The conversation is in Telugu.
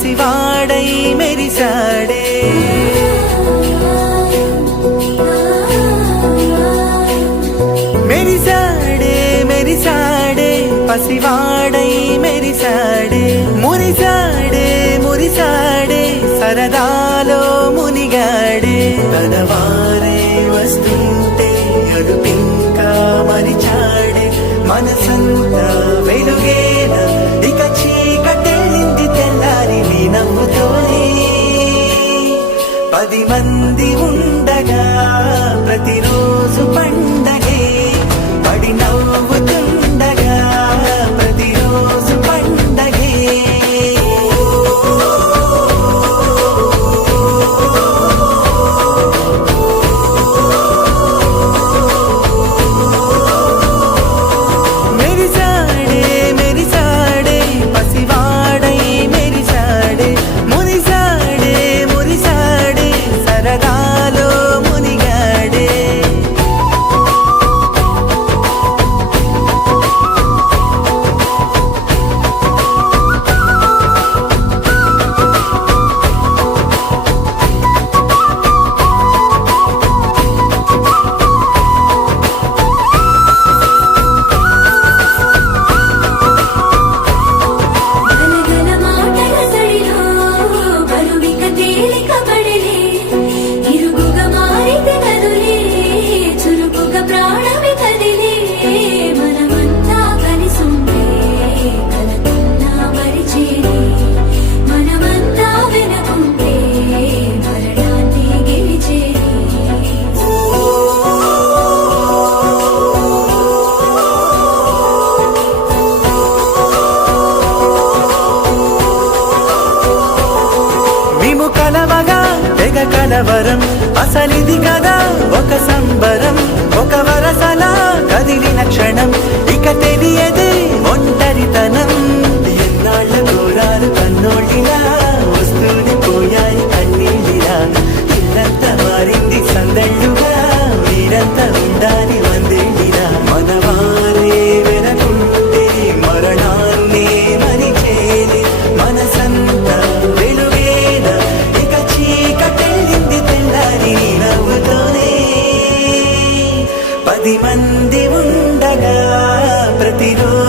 పసివాడై మెరిసాడే. మెరిసాడే మెరిసాడే పసివాడై మెరిసాడే. మురిసాడే మురిసాడే సరదాలో మునిగాడే. తన వారే వస్తుంటే అడుపింకా మరిచాడే. మనసంతా వెలుగేన ఇక చీకటెళ్ళింది తెల్లారి నీ నవ్వుతోనే. 10 మంది ఉండగా ప్రతిరోజు పండగే. పడి నవ్వుతుండగా ప్రతిరోజు పండగే. మెరిసాడే మెరిసాడే పసివాడై మెరిసాడే. మురిసాడే మురిసాడే సరదాలో మునిగాడే. గలగల మాటల సడిలో బరువిక తేలిక పడలే. ఇరుగుగా మారితే కదులే చురుకుగా ప్రాణమి కదిలే. మనమంతా కలిసుంటే కలకున్నా మరిచేరే. మనమంతా వెనకుంటే మరణాన్ని గెలిచేరే. మేము కలవగా తెగ కలవరం. అసలిది కదా ఒక సంబరం. ఒక వరసలా కదిలిన క్షణం ఇక తెలియదే ఒంటరితనం. ఎన్నాళ్ళ కోరాలు కన్నోళ్ళిలా వస్తూనే పోయాయి కన్నీళ్ళిలా. ఇల్లంతా మారింది సందళ్ళుగా మీరంతా ఉండాలి వందేళ్ళిలా. మనవారే వెనకుంటే మరణాన్నే మరిచేది. మనసంతా వెలుగేన ఇక చీకటెళ్ళింది తెల్లారి నీ నవ్వుతోనే. 10 మంది ఉండగా ప్రతిరోజు